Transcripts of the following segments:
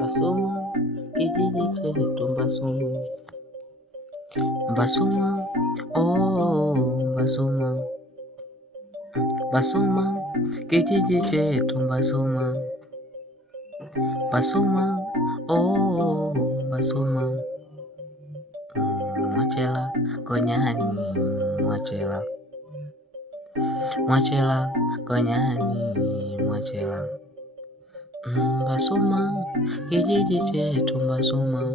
Mbasuma, kijiji chetu Mbasuma. Mbasuma, oh Mbasuma. Mbasuma, kijiji chetu Mbasuma. Mbasuma, oh Mbasuma. Mwachela konyani, mwachela. Mwachela konyani, mwachela. Mbasuma, kijiji chetu Mbasuma.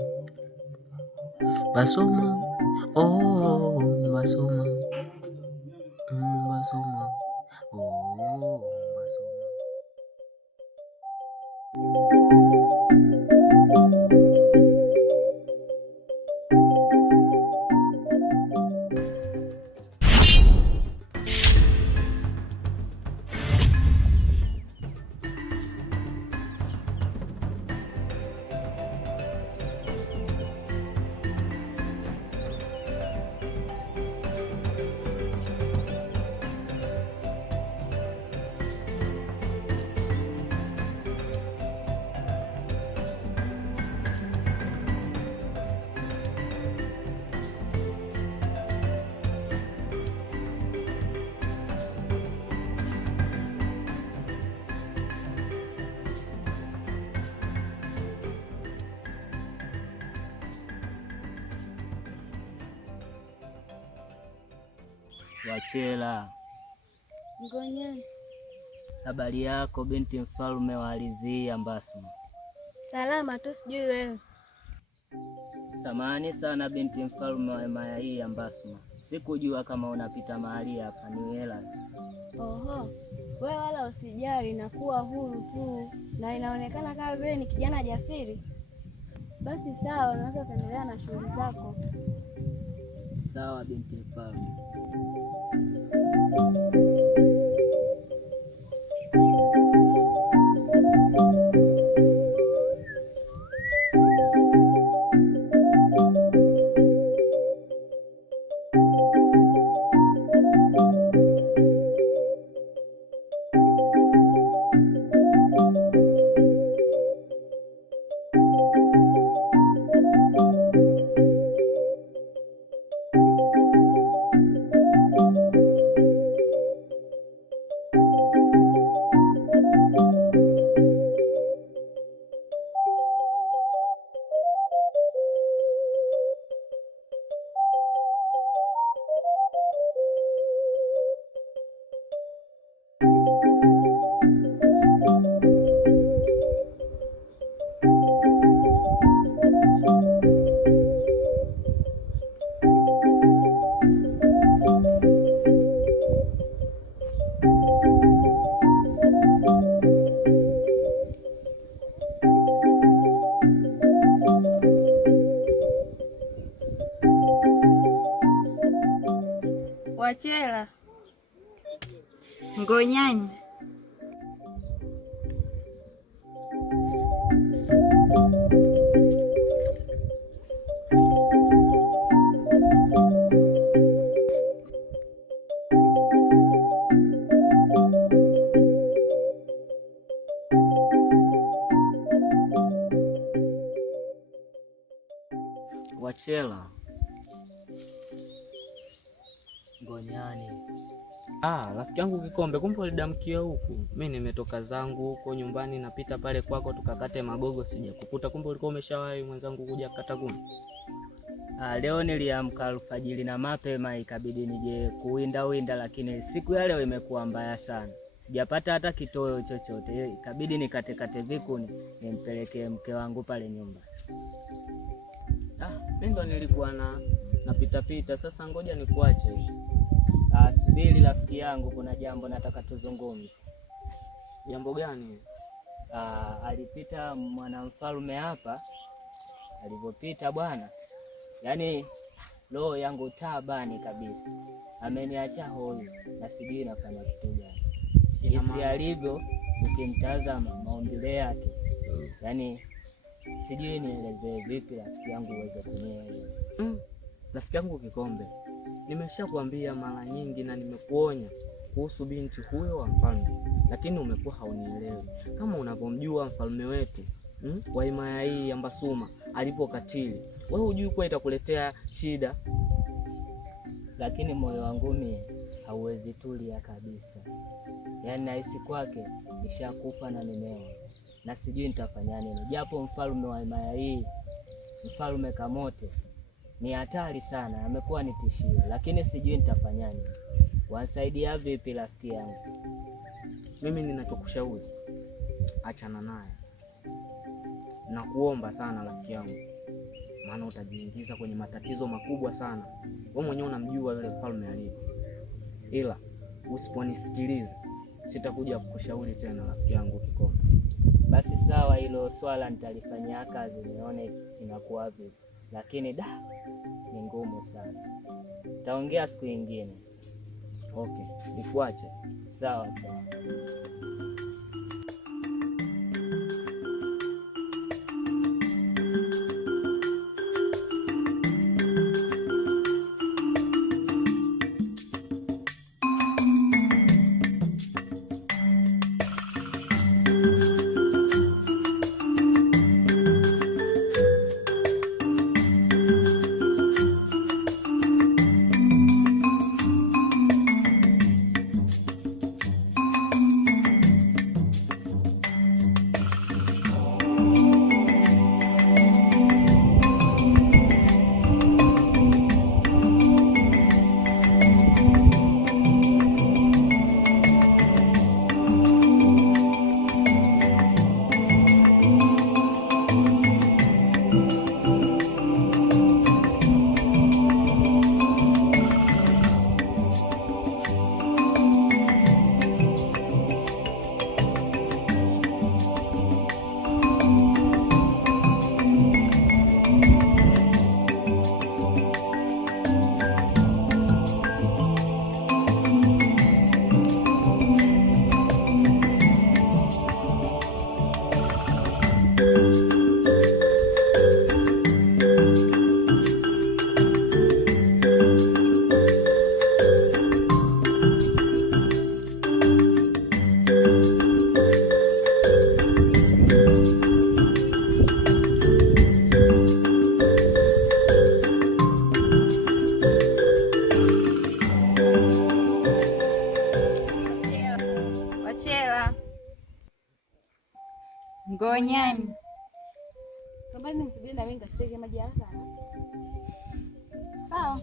Mbasuma, oh Mbasuma. Mbasuma, oh Mbasuma. Wachela, Ngonyani. Habari yako binti mfalme wa ardhi ya Mbasuma? Salama tu, sijui wewe. Samahani sana binti mfalme wa himaya hii ya Mbasuma, sikujua kama unapita mahali hapa, ni hela. Oho, wewe wala usijali, nakuwa huru tu na inaonekana kama vile ni kijana jasiri. Basi sawa, unaweza kuendelea na shughuli zako. Sawa binti mfalme. Wachela, Ngonyani. Wachela, Ngonyani. Rafiki yangu Kikombe, kumbe ulidamkia huku. Mimi nimetoka zangu huko nyumbani, napita pale kwako tukakate magogo, sijakukuta. Kumbe ulikuwa umeshawahi mwenzangu kuja kukata kuni. Leo niliamka alfajiri na mapema, ikabidi nije kuwinda, lakini siku ya leo imekuwa mbaya sana. Sijapata hata kitoweo chochote, ikabidi nikatekate vikuni nimpelekee mke wangu pale nyumba. Mimi ndo nilikuwa napita. Sasa ngoja nikuache. Subiri rafiki yangu, kuna jambo nataka tuzungumze. Jambo gani? Alipita mwanamfalme hapa, alipopita bwana, yaani roho yangu taabani kabisa, ameniacha hoi na sijui nafanya kitu gani. Jinsi alivyo, ukimtazama maumbile yake, yaani sijui nielezee vipi rafiki yangu uweze kunielewa. Rafiki yangu Kikombe, nimeshakwambia mara nyingi na nimekuonya kuhusu binti huyo wa mfalme, lakini umekuwa haunielewi. Kama unavyomjua mfalme wetu wa himaya hii ya Mbasuma alipokatili, wewe hujui kuwa itakuletea shida? Lakini moyo wangu mimi hauwezi tulia kabisa. Yaani nahisi kwake nishakufa na nimeoa, na sijui nitafanya nini. Japo mfalme wa himaya hii, Mfalme Kamote, ni hatari sana, amekuwa ni tishio, lakini sijui nitafanya nini. Wanisaidia vipi rafiki yangu? Mimi ninachokushauri, achana naye. Nakuomba sana rafiki yangu, maana utajiingiza kwenye matatizo makubwa sana. Wewe mwenyewe unamjua yule mfalme alivyo. Ila usiponisikiliza sitakuja kukushauri tena rafiki yangu Kikombe. Basi sawa, hilo swala nitalifanyia kazi nione inakuwa vipi, lakini ni ngumu sana. Taongea siku nyingine. Okay, nikuache. Sawa sawa. Ngonyani. Kambani nisije na mimi ngasege maji haraka. Sawa.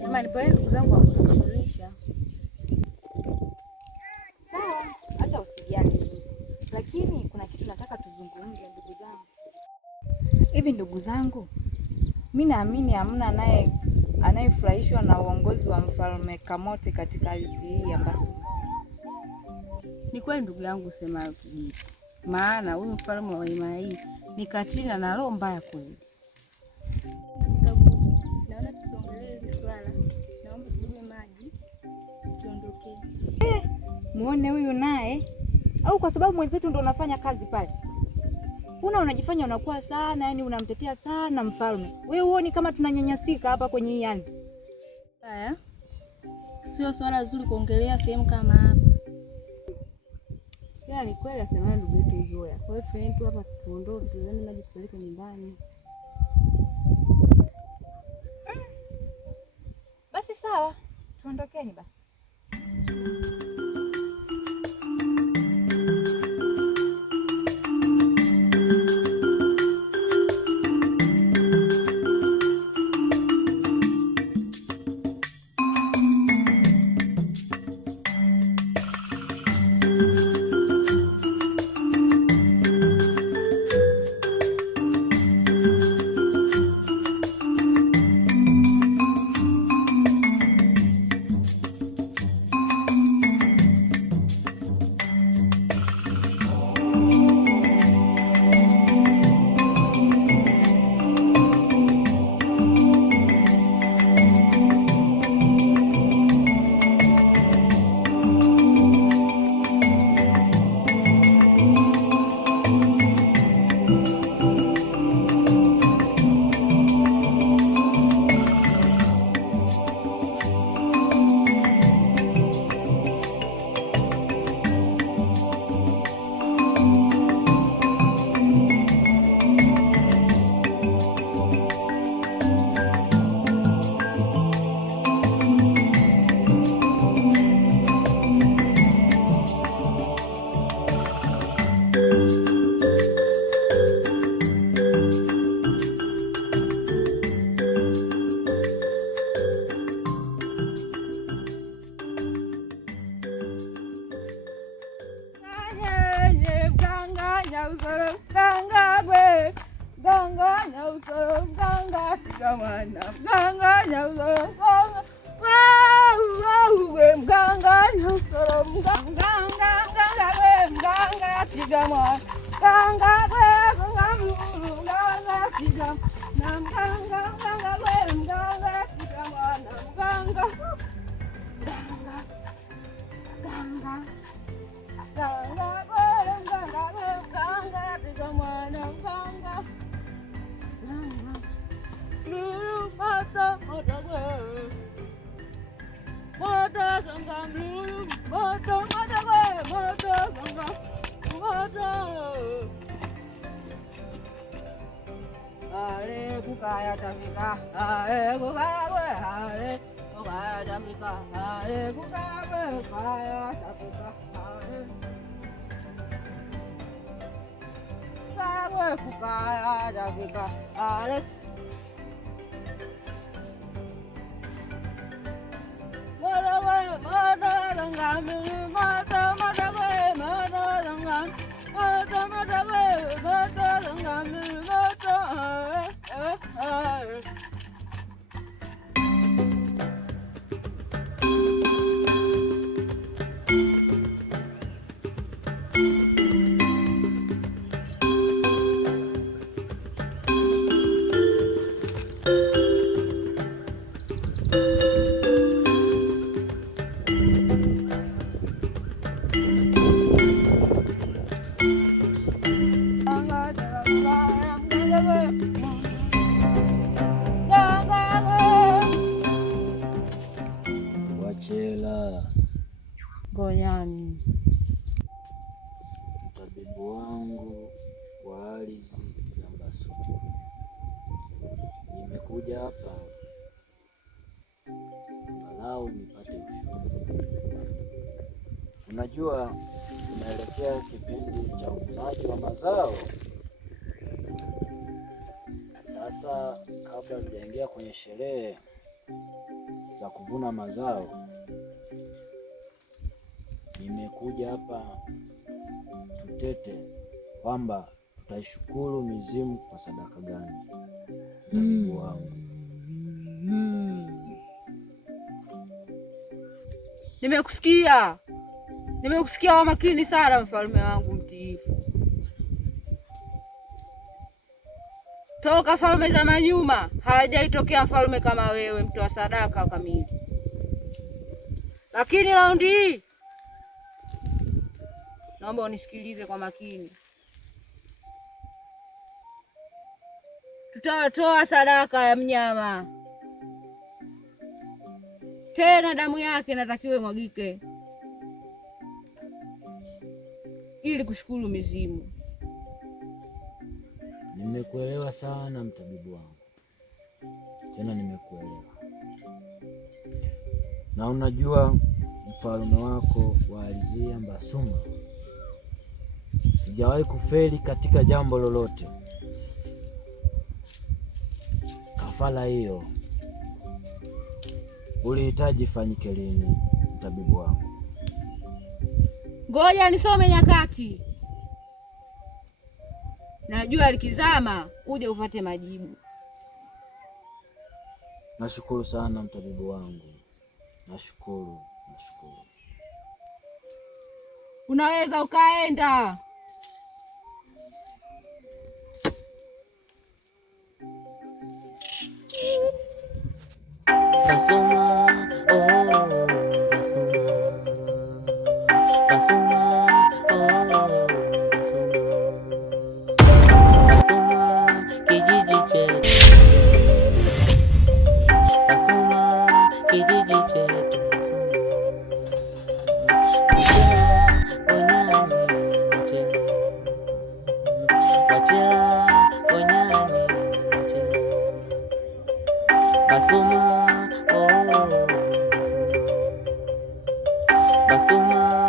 Jamani, pole ndugu zangu wa kushughulisha. Sawa, hata usijali. Lakini kuna kitu nataka tuzungumze ndugu zangu. Hivi ndugu zangu, mimi naamini hamna anayefurahishwa na uongozi wa Mfalme Kamote katika ardhi hii ya Mbasuma. Ni kweli ndugu yangu usemayo kijiti. Maana huyu mfalme wa himaya hii ni katili na roho mbaya kweli. Naona tusongelee hili swala. Naomba tubebe maji tuondoke. Muone huyu naye au kwa sababu mwenzetu ndo unafanya kazi pale. unajifanya unakuwa sana, yani unamtetea sana mfalme. Wewe huoni kama tunanyanyasika hapa kwenye hii ardhi? Haya, sio swala zuri kuongelea sehemu kama hapa. Yaani kweli asema ndugu yetu Zoya. Kwa hiyo tuende tu hapa tuondoke, tuende maji tupeleke nyumbani. Basi sawa, tuondokeni basi. Ngonyani, mtabibu wangu wa ardhi ya Mbasuti, nimekuja hapa angalau nipate ushauri. Unajua tunaelekea kipindi cha uvunaji wa mazao. Sasa kabla tujaingia kwenye sherehe za kuvuna mazao, nimekuja hapa tutete kwamba tutaishukuru mizimu kwa sadaka gani. Mtabibu wangu, nimekusikia wa makini sana, mfalme wangu mtiifu. Toka falme za manyuma hajaitokea mfalme kama wewe, mtoa sadaka kamili. Lakini raundi hii naomba unisikilize kwa makini. tutatoa sadaka ya mnyama, tena damu yake natakiwa imwagike ili kushukuru mizimu. Nimekuelewa sana mtabibu wangu, tena nimekuelewa. Na unajua mfalme wako wa ardhi ya Mbasuma, sijawahi kufeli katika jambo lolote. Kafara hiyo ulihitaji fanyike lini mtabibu wangu? Ngoja nisome nyakati, najua likizama uje upate majibu. Nashukuru sana mtabibu wangu, nashukuru. Unaweza ukaenda. Mbasuma, Mbasuma, Mbasuma, kijiji chetu Mbasuma, kijiji chetu Mbasuma, Mbasuma,